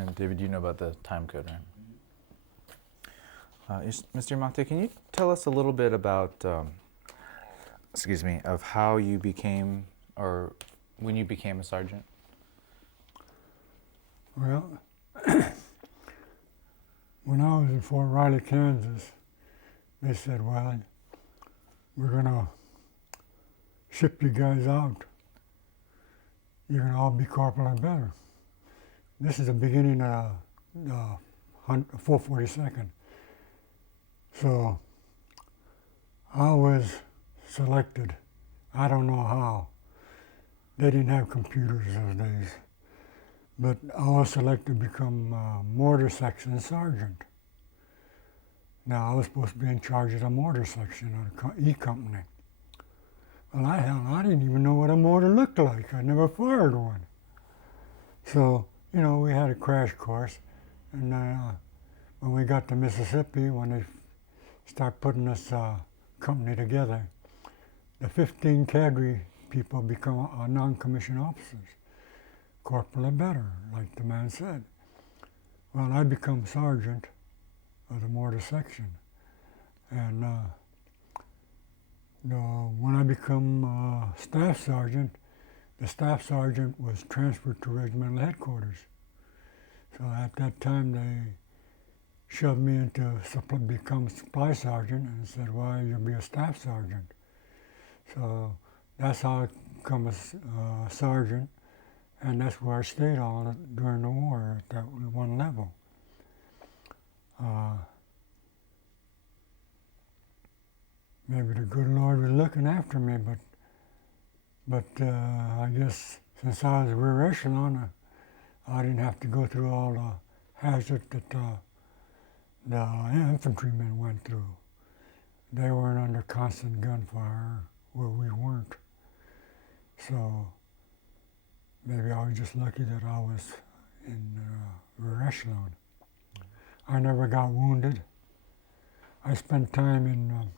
And David, you know about the time code, right? Mr. Yamate, can you tell us a little bit about, of how you became, or when you became a sergeant? Well, when I was in Fort Riley, Kansas, they said, well, we're going to ship you guys out. You're going to all be corporal and better. This is the beginning of 442nd. So I was selected. I don't know how. They didn't have computers those days. But I was selected to become mortar section sergeant. Now I was supposed to be in charge of the mortar section of the E Company. Well, I didn't even know what a mortar looked like. I never fired one. So, we had a crash course, and when we got to Mississippi, when they started putting this company together, the 15 cadre people become non-commissioned officers, corporal and better, like the man said. Well, I become sergeant of the mortar section, and when I become staff sergeant, the staff sergeant was transferred to regimental headquarters. So at that time, they shoved me into become supply sergeant and said, well, you'll be a staff sergeant. So that's how I become a sergeant, and that's where I stayed all during the war at that one level. Maybe the good Lord was looking after me, but I guess since I was rear echelon, I didn't have to go through all the hazard that the infantrymen went through. They weren't under constant gunfire where we weren't. So maybe I was just lucky that I was in rear echelon. I never got wounded. I spent time in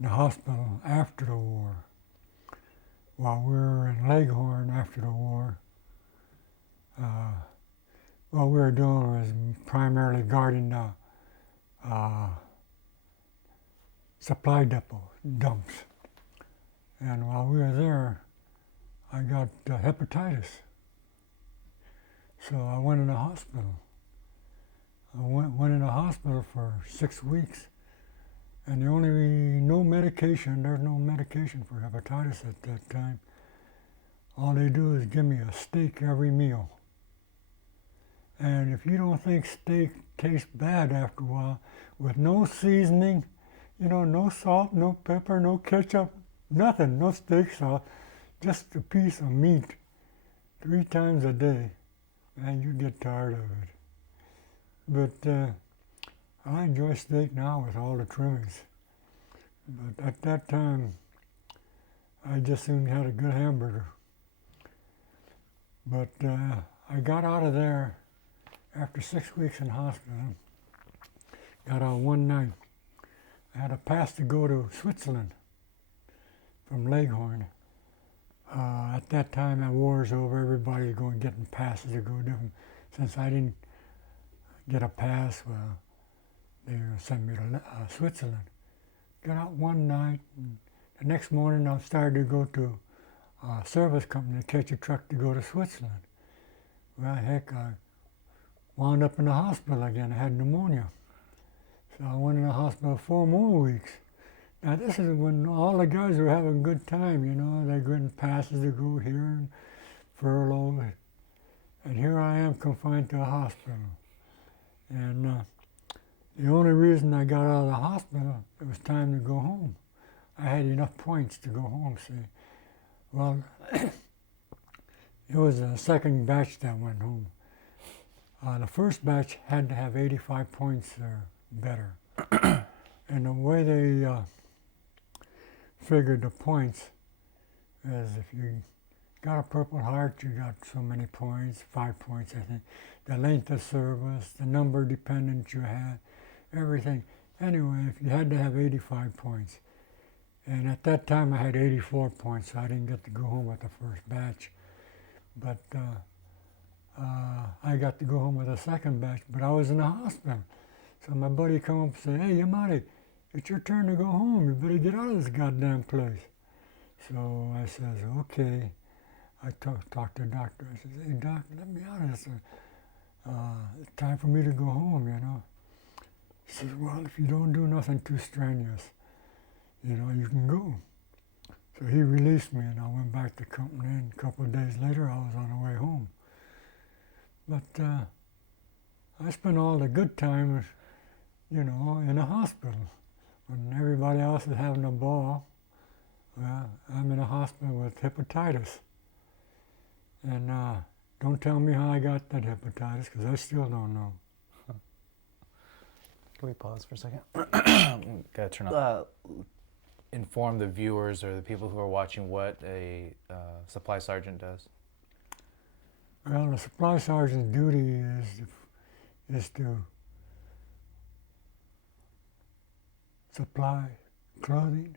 the hospital after the war. While we were in Leghorn after the war, what we were doing was primarily guarding the supply depot dumps. And while we were there, I got hepatitis. So I went in the hospital. I went in the hospital for 6 weeks. And there's no medication for hepatitis at that time. All they do is give me a steak every meal. And if you don't think steak tastes bad after a while, with no seasoning, no salt, no pepper, no ketchup, nothing, no steak sauce, just a piece of meat 3 times a day, and you get tired of it. But I enjoy steak now with all the trimmings. But at that time, I just soon had a good hamburger. But I got out of there after 6 weeks in hospital. Got out one night. I had a pass to go to Switzerland from Leghorn. At that time, the war's over. Everybody's getting passes to go different. Since I didn't get a pass, well, they sent me to Switzerland. Got out one night, and the next morning I started to go to a service company to catch a truck to go to Switzerland. Well, heck, I wound up in the hospital again. I had pneumonia. So I went in the hospital 4 more weeks. Now this is when all the guys were having a good time, they're getting passes to go here and furlough. And here I am confined to a hospital. And the only reason I got out of the hospital, it was time to go home. I had enough points to go home, see. Well, it was the second batch that went home. The first batch had to have 85 points or better. And the way they figured the points is if you got a Purple Heart, you got so many points, 5 points, I think. The length of service, the number of dependents you had, everything. Anyway, if you had to have 85 points. And at that time I had 84 points, so I didn't get to go home with the first batch. But I got to go home with a second batch, but I was in the hospital. So my buddy come up and said, "Hey, Yamate, it's your turn to go home. You better get out of this goddamn place." So I says, "Okay." I talked to the doctor. I says, "Hey, doc, let me out of this. It's time for me to go home, you know." He says, "Well, if you don't do nothing too strenuous, you know, you can go." So he released me, and I went back to company, and a couple of days later, I was on the way home. But I spent all the good times, you know, in a hospital. When everybody else is having a ball, well, I'm in a hospital with hepatitis. And don't tell me how I got that hepatitis, because I still don't know. Can we pause for a second? Gotta turn off. Inform the viewers or the people who are watching what a supply sergeant does. Well, the supply sergeant's duty is to supply clothing,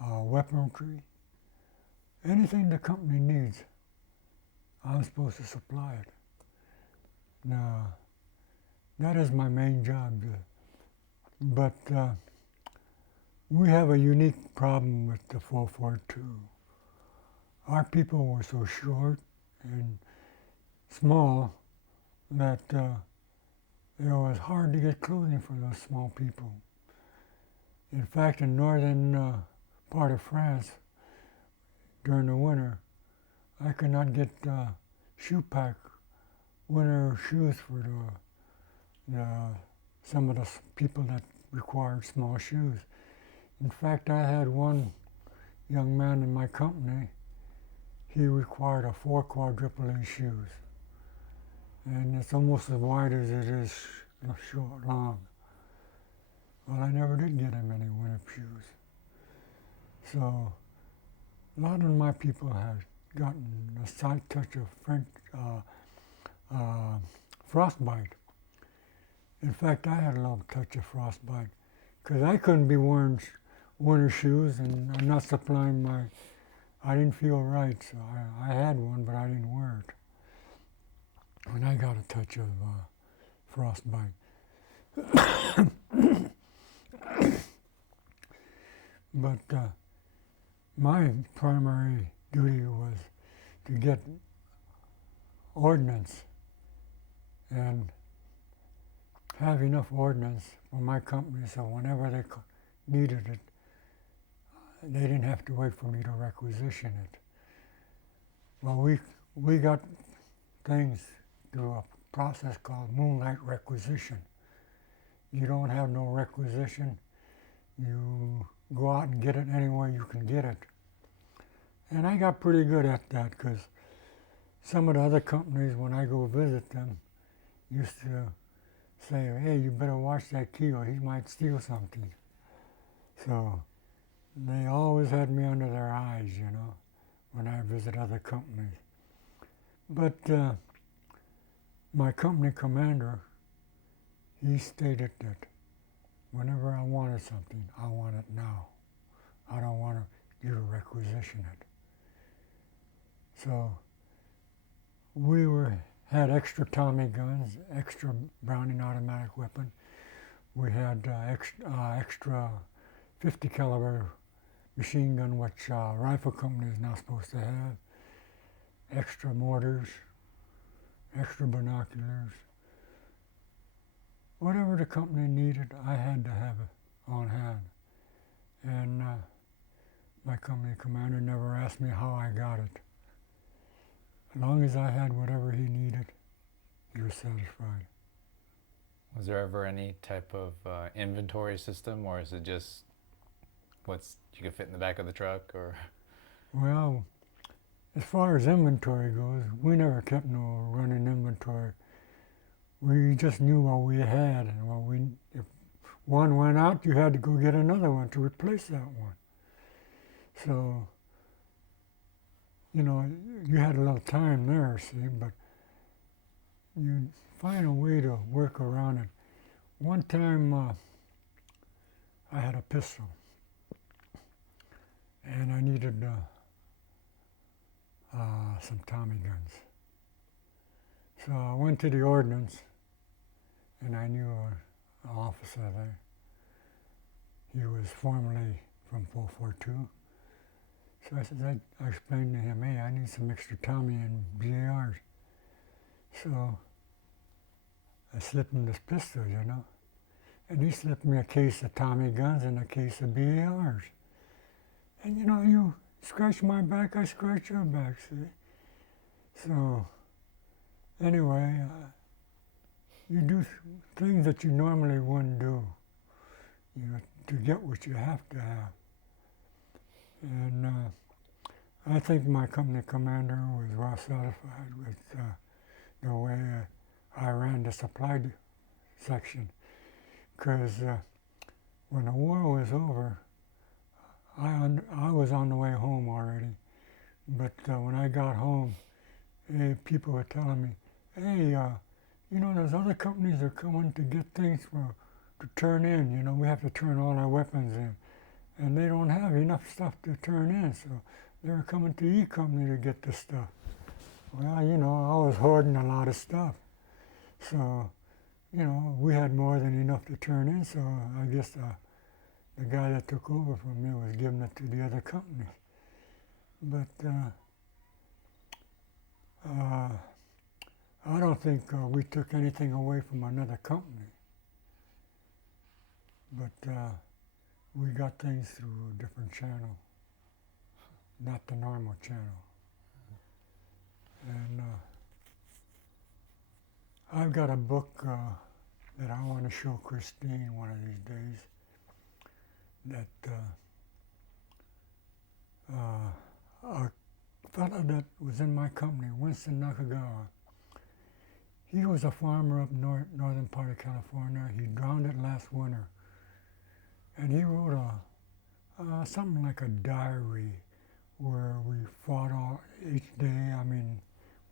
weaponry, anything the company needs. I'm supposed to supply it. Now, that is my main job. But we have a unique problem with the 442. Our people were so short and small that it was hard to get clothing for those small people. In fact, in northern part of France, during the winter, I could not get shoe pack winter shoes for some of the people that required small shoes. In fact, I had one young man in my company, he required a 4 quadruple A shoes. And it's almost as wide as it is short, long. Well, I never did get him any winter shoes. So a lot of my people had gotten a slight touch of frostbite. In fact, I had a little touch of frostbite because I couldn't be wearing winter shoes, and I'm not supplying I didn't feel right, so I had one, but I didn't wear it. And I got a touch of frostbite. But my primary duty was to get ordnance and have enough ordnance for my company, so whenever they needed it, they didn't have to wait for me to requisition it. Well, we got things through a process called moonlight requisition. You don't have no requisition, you go out and get it any way you can get it. And I got pretty good at that, because some of the other companies, when I go visit them, used to say, "Hey, you better watch that Kiyoto, he might steal something." So they always had me under their eyes, you know, when I visit other companies. But my company commander, he stated that whenever I wanted something, I want it now. I don't want you to requisition it. So we had extra Tommy guns, extra Browning automatic weapon. We had extra 50 caliber machine gun, which rifle company is not supposed to have, extra mortars, extra binoculars. Whatever the company needed, I had to have it on hand. And my company commander never asked me how I got it. As long as I had whatever he needed, he was satisfied. Was there ever any type of inventory system, or is it just what's you can fit in the back of the truck? Or Well, as far as inventory goes, we never kept no running inventory. We just knew what we had, and if one went out, you had to go get another one to replace that one. So, you know, you had a little time there, see, but you find a way to work around it. One time, I had a pistol, and I needed some Tommy guns. So I went to the ordnance, and I knew an officer there. He was formerly from 442. So I explained to him, hey, I need some extra Tommy and BARs. So I slipped him this pistol, you know. And he slipped me a case of Tommy guns and a case of BARs. And you know, you scratch my back, I scratch your back, see? So anyway, you do things that you normally wouldn't do, you know, to get what you have to have. And I think my company commander was well satisfied with the way I ran the supply section. Because when the war was over, I was on the way home already. But when I got home, people were telling me, hey, you know, there's other companies that are coming to get things to turn in. You know, we have to turn all our weapons in. And they don't have enough stuff to turn in, so they were coming to E Company to get the stuff. Well, you know, I was hoarding a lot of stuff. So, you know, we had more than enough to turn in, so I guess the guy that took over from me was giving it to the other companies. But I don't think we took anything away from another company. But we got things through a different channel, not the normal channel. And I've got a book that I want to show Christine one of these days that a fellow that was in my company, Winston Nakagawa, he was a farmer up northern part of California. He drowned it last winter. And he wrote something like a diary where we fought each day,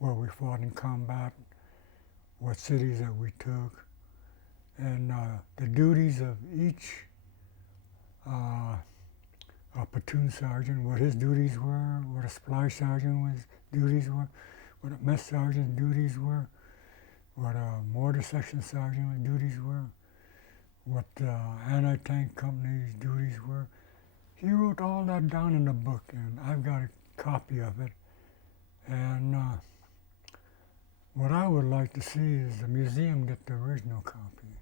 where we fought in combat, what cities that we took, and the duties of each platoon sergeant, what his duties were, what a supply sergeant's duties were, what a mess sergeant's duties were, what a mortar section sergeant's duties were, what anti-tank company's duties were. He wrote all that down in the book, and I've got a copy of it. And what I would like to see is the museum get the original copy.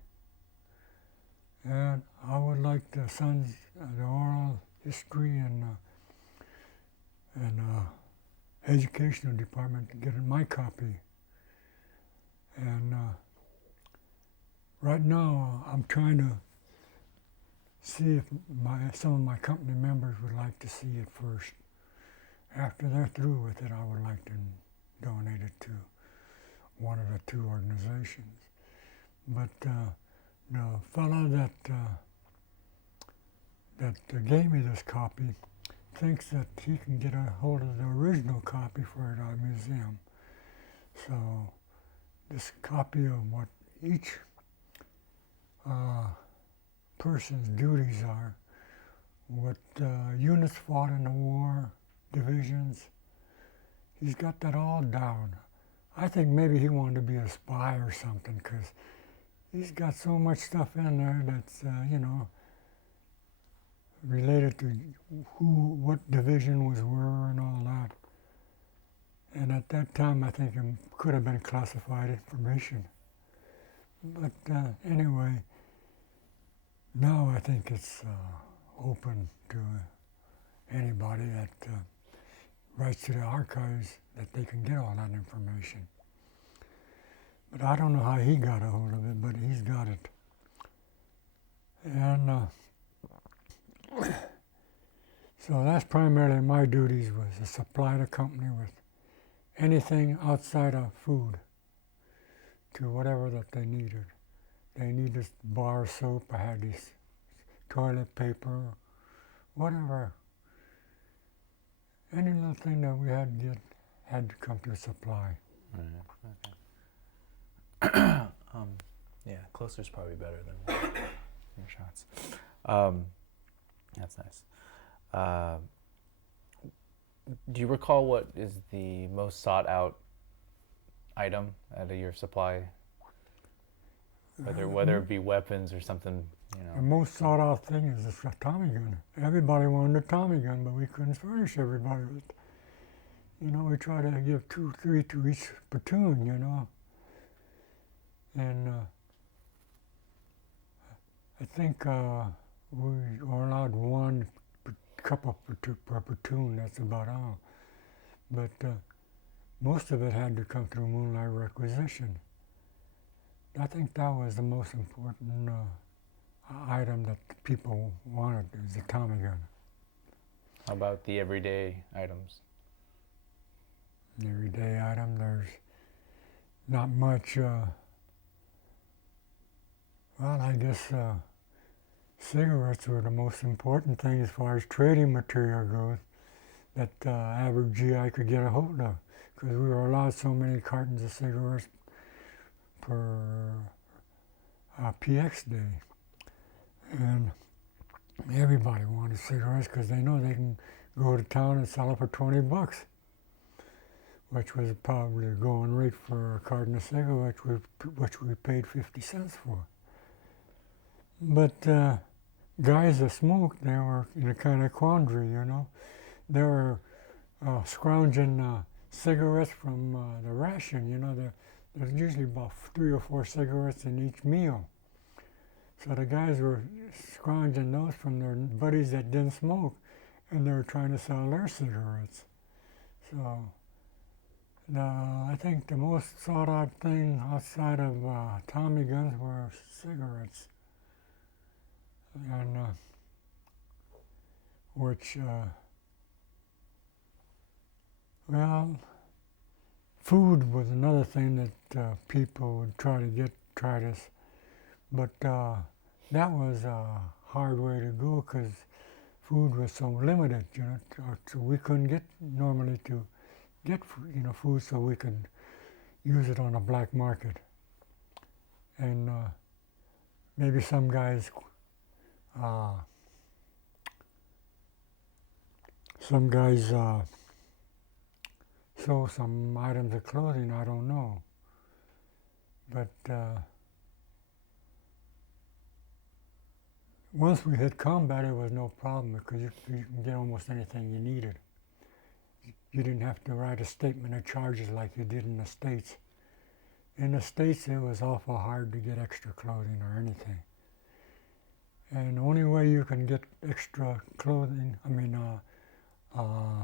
And I would like the Sons, the oral history and educational department to get my copy. And right now, I'm trying to see if some of my company members would like to see it first. After they're through with it, I would like to donate it to one of the two organizations. But the fellow that gave me this copy thinks that he can get a hold of the original copy for our museum. So this copy of what each person's duties are, what units fought in the war, divisions, he's got that all down. I think maybe he wanted to be a spy or something, because he's got so much stuff in there that's, you know, related to what division was where and all that. And at that time, I think it could have been classified information. But anyway, now I think it's open to anybody that writes to the archives that they can get all that information. But I don't know how he got a hold of it, but he's got it. And so that's primarily my duties, was to supply the company with anything outside of food to whatever that they needed. They needed bar soap, I had this toilet paper, whatever. Any little thing that we had to get had to come to supply. Right. Okay. Yeah, closer's probably better than your shots. That's nice. Do you recall what is the most sought out item out of your supply, whether it be weapons or something, The most sought out thing is this Tommy gun. Everybody wanted a Tommy gun, but we couldn't furnish everybody with it. We try to give 2, 3 to each platoon, And I think we are allowed one couple per platoon, that's about all. But most of it had to come through moonlight requisition. I think that was the most important item that people wanted, is the Tommy gun. How about the everyday items? The everyday item, there's not much, I guess cigarettes were the most important thing as far as trading material goes that average GI could get a hold of, because we were allowed so many cartons of cigarettes per PX day. And everybody wanted cigarettes because they know they can go to town and sell it for $20, which was probably the going rate for a carton of cigarettes, which we paid 50 cents for. But guys that smoked, they were in a kind of quandary, They were scrounging cigarettes from the ration, There's usually about 3 or 4 cigarettes in each meal. So the guys were scrounging those from their buddies that didn't smoke, and they were trying to sell their cigarettes. So I think the most sought out thing outside of Tommy guns were cigarettes. And which, food was another thing that people would try to but that was a hard way to go because food was so limited, so we couldn't get normally to get food so we could use it on the black market. And maybe some guys sold some items of clothing, I don't know. But once we hit combat, it was no problem because you can get almost anything you needed. You didn't have to write a statement of charges like you did in the States. In the States, it was awful hard to get extra clothing or anything. And the only way you can get extra clothing,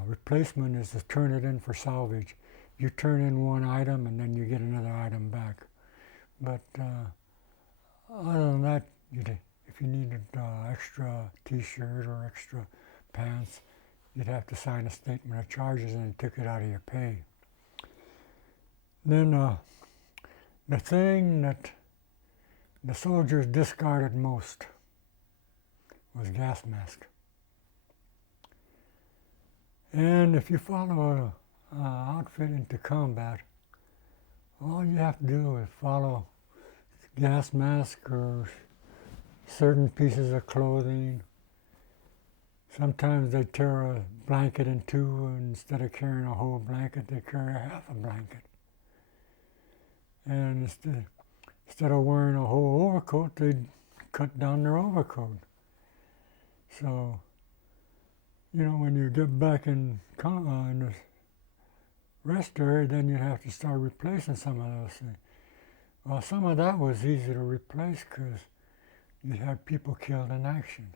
replacement, is to turn it in for salvage. You turn in one item and then you get another item back. But other than that, if you needed extra t-shirt or extra pants, you'd have to sign a statement of charges and it took it out of your pay. Then the thing that the soldiers discarded most was gas mask. And if you follow an outfit into combat, all you have to do is follow gas mask or certain pieces of clothing. Sometimes they tear a blanket in two, and instead of carrying a whole blanket, they carry half a blanket. And instead of wearing a whole overcoat, they'd cut down their overcoat. So, when you get back in the rest area, then you have to start replacing some of those things. Well, some of that was easy to replace because you'd have people killed in action,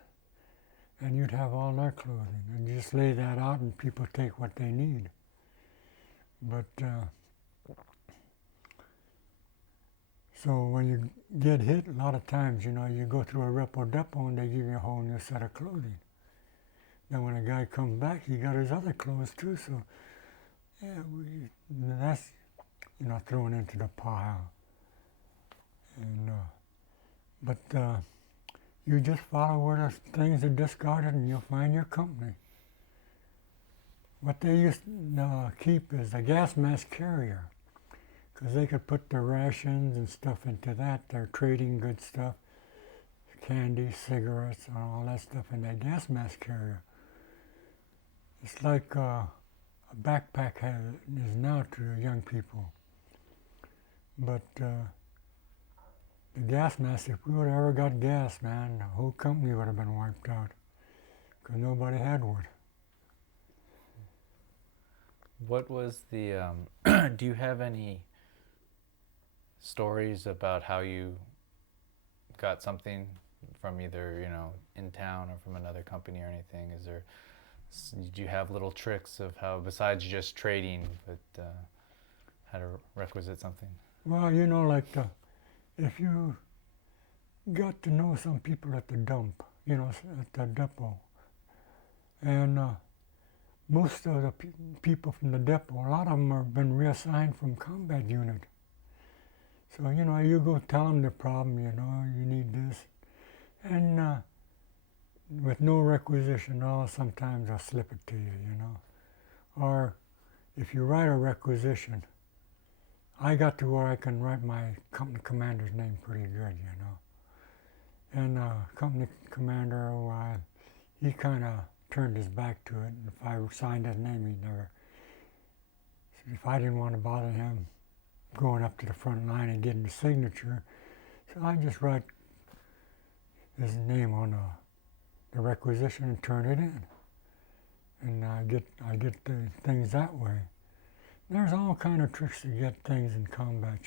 and you'd have all their clothing, and you just lay that out and people take what they need. But so when you get hit, a lot of times, you go through a repo depot and they give you a whole new set of clothing. Then when a guy comes back, he got his other clothes too, so that's, thrown into the pile. And but you just follow where the things are discarded and you'll find your company. What they used to keep is a gas mask carrier, because they could put their rations and stuff into that, their trading good stuff, candy, cigarettes, and all that stuff in that gas mask carrier. It's like a backpack is now to young people. But the gas mask, if we would have ever got gas, man, the whole company would have been wiped out because nobody had one. What was the? Do you have any stories about how you got something from either in town or from another company or anything? Is there? Do you have little tricks of how, besides just trading, but how to requisite something? Well, like if you got to know some people at the dump, at the depot, and most of the people from the depot, a lot of them have been reassigned from combat unit. So, you go tell them the problem, you need this. And with no requisition, sometimes I'll slip it to you, Or if you write a requisition, I got to where I can write my company commander's name pretty good, And company commander, he kind of turned his back to it. And if I signed his name, he never. If I didn't want to bother him going up to the front line and getting the signature, so I just write his name on the requisition and turn it in, and I get the things that way. There's all kind of tricks to get things in combat,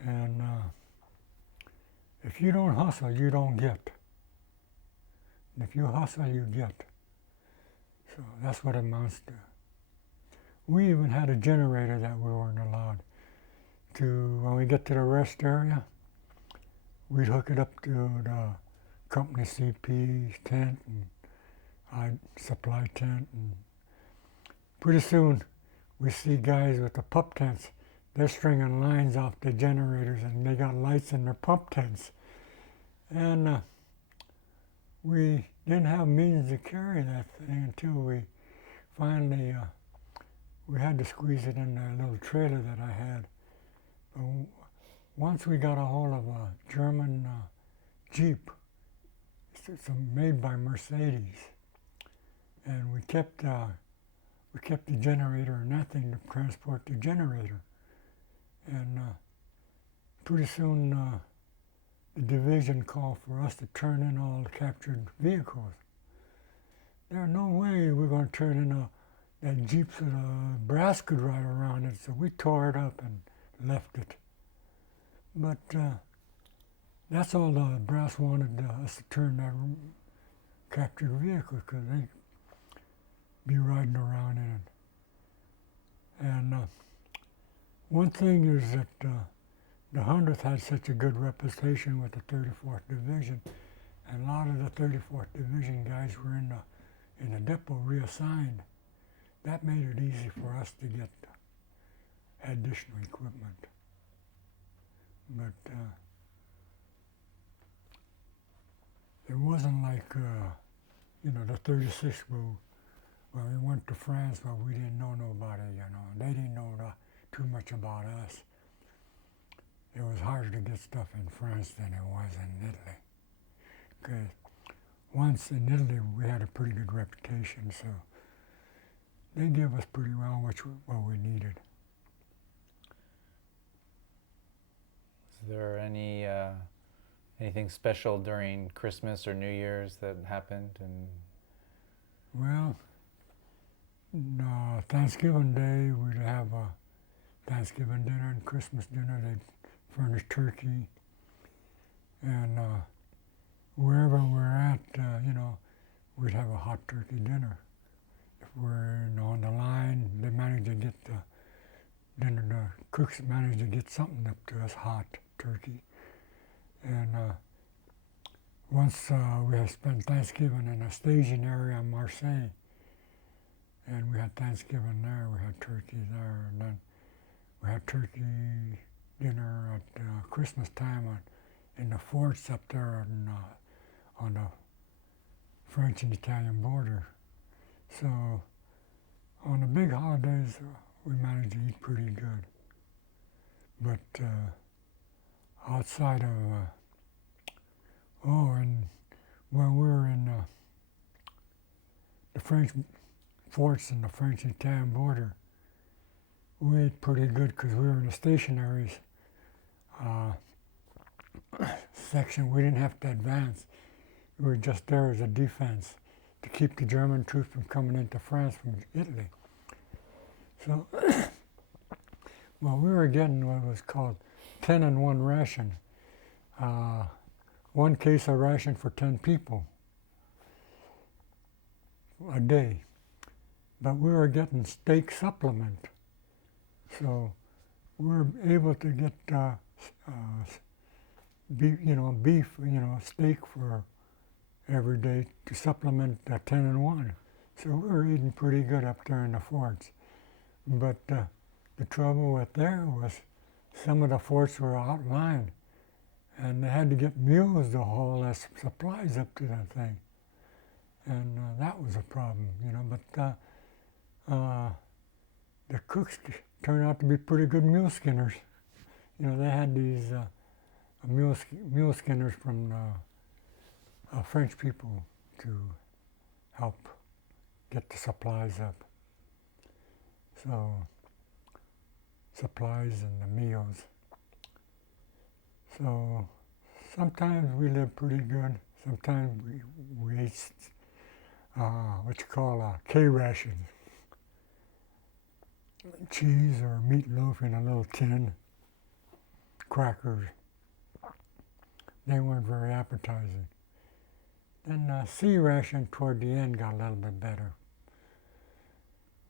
and if you don't hustle, you don't get. And if you hustle, you get. So that's what it amounts to. We even had a generator that we weren't allowed to. When we get to the rest area, we'd hook it up to the company CP tent and supply tent, and pretty soon we see guys with the pump tents. They're stringing lines off the generators, and they got lights in their pump tents. And we didn't have means to carry that thing until we finally we had to squeeze it in a little trailer that I had. But once we got a hold of a German Jeep, it's made by Mercedes, and we kept the generator and that thing to transport the generator. And pretty soon the division called for us to turn in all the captured vehicles. There's no way we're going to turn in that Jeep so the brass could ride around it, so we tore it up and left it. But that's all the brass wanted us to turn that captured vehicle, because they'd be riding around in it. And one thing is that the 100th had such a good reputation with the 34th Division, and a lot of the 34th Division guys were in the depot reassigned. That made it easy for us to get additional equipment. But it wasn't like, the 36th when we went to France, but we didn't know nobody, They didn't know too much about us. It was harder to get stuff in France than it was in Italy. Because once in Italy, we had a pretty good reputation, so they gave us pretty well what we needed. Is there anything special during Christmas or New Year's that happened? And Well, Thanksgiving Day, we'd have a Thanksgiving dinner and Christmas dinner. They'd furnish turkey. And wherever we're at, we'd have a hot turkey dinner. If we're on the line, they manage to get the dinner, the cooks manage to get something up to us, hot turkey. And once we had spent Thanksgiving in a staging area in Marseille, and we had Thanksgiving there, we had turkey there, and then we had turkey dinner at Christmas time in the forts up there on the French and Italian border. So on the big holidays, we managed to eat pretty good. But outside of, and when we were in the French forts and the French-Italian border, we ate pretty good because we were in the stationaries uh, section. We didn't have to advance. We were just there as a defense to keep the German troops from coming into France from Italy. So, well, we were getting what was called 10-in-1 ration. One case of ration for 10 people a day. But we were getting steak supplement. So we were able to get beef, steak for every day to supplement the 10-in-1. So we were eating pretty good up there in the forts. But the trouble with there was some of the forts were outlined, and they had to get mules to haul their supplies up to that thing. And that was a problem, but the cooks turned out to be pretty good mule skinners. They had these mule skinners from French people to help get the supplies up. So, supplies and the meals. So, sometimes we lived pretty good. Sometimes we ate what you call K rations. Cheese or meatloaf in a little tin, crackers. They weren't very appetizing. Then C ration toward the end got a little bit better.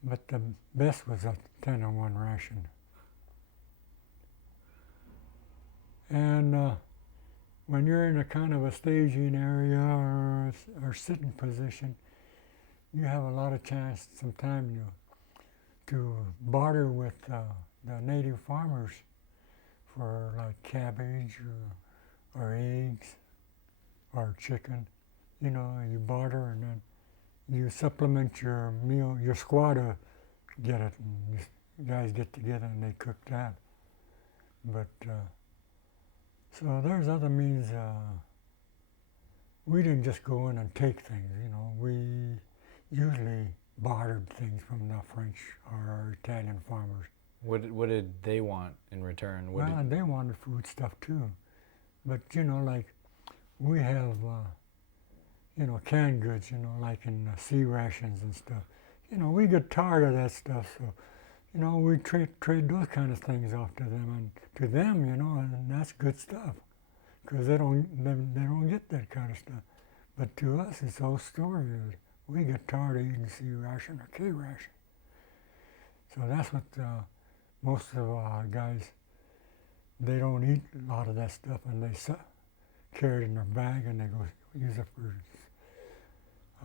But the best was a 10-in-1 ration. And when you're in a kind of a staging area or sitting position, you have a lot of chance sometime to barter with the native farmers for like cabbage or eggs or chicken. You barter and then you supplement your meal, your squaw to get it, and you guys get together and they cook that. But so there's other means. We didn't just go in and take things, we usually bartered things from the French or Italian farmers. What did they want in return? They wanted food stuff too. But, like we have, canned goods, like in C rations and stuff. We get tired of that stuff, so, we trade those kind of things off to them. And to them, and that's good stuff, because they don't get that kind of stuff. But to us, it's the whole story. We get tired of eating C ration or K ration. So that's what most of our guys, they don't eat a lot of that stuff, and they carry it in their bag and they go use it for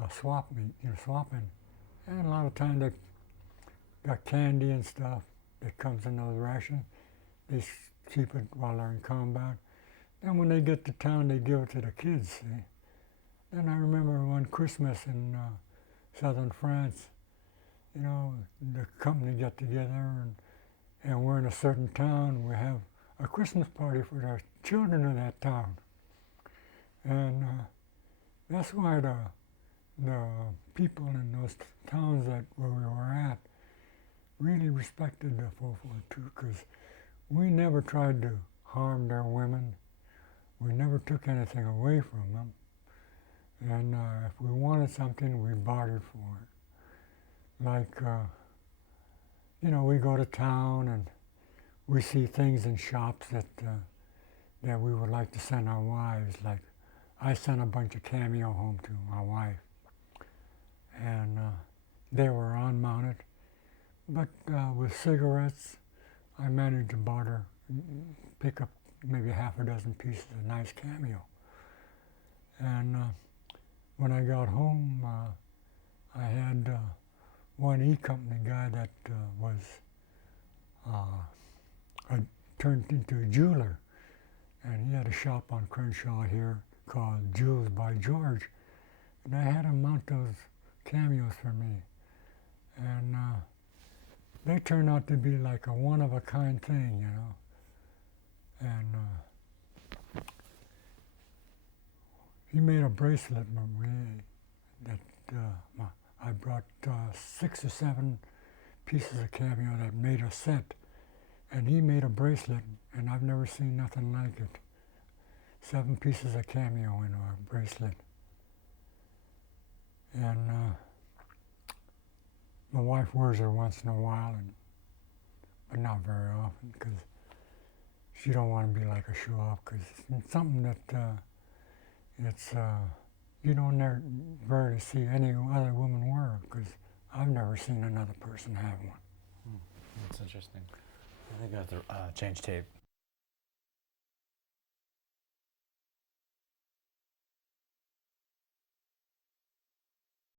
swap meat, swapping. And a lot of times they got candy and stuff that comes in those rations. They keep it while they're in combat. Then when they get to town, they give it to the kids, see. Then I remember one Christmas in southern France, the company got together and we're in a certain town. We have a Christmas party for the children of that town. And that's why the people in those towns where we were at really respected the 442, because we never tried to harm their women. We never took anything away from them. And if we wanted something, we bartered for it. Like, we go to town and we see things in shops that we would like to send our wives. Like, I sent a bunch of Cameo home to my wife. And they were unmounted. But with cigarettes, I managed to barter, pick up maybe half a dozen pieces of nice Cameo. And when I got home, I had one E-Company guy that turned into a jeweler. And he had a shop on Crenshaw here called Jewels by George. And I had him mount those Cameos for me. And they turned out to be like a one-of-a-kind thing, And he made a bracelet for me that I brought 6 or 7 pieces of cameo that made a set. And he made a bracelet, and I've never seen nothing like it. 7 pieces of cameo in a bracelet. And my wife wears her once in a while, but not very often, because she don't want to be like a show off, because it's something that you don't never rarely see any other woman wear, because I've never seen another person have one. That's interesting. I think I have to change tape.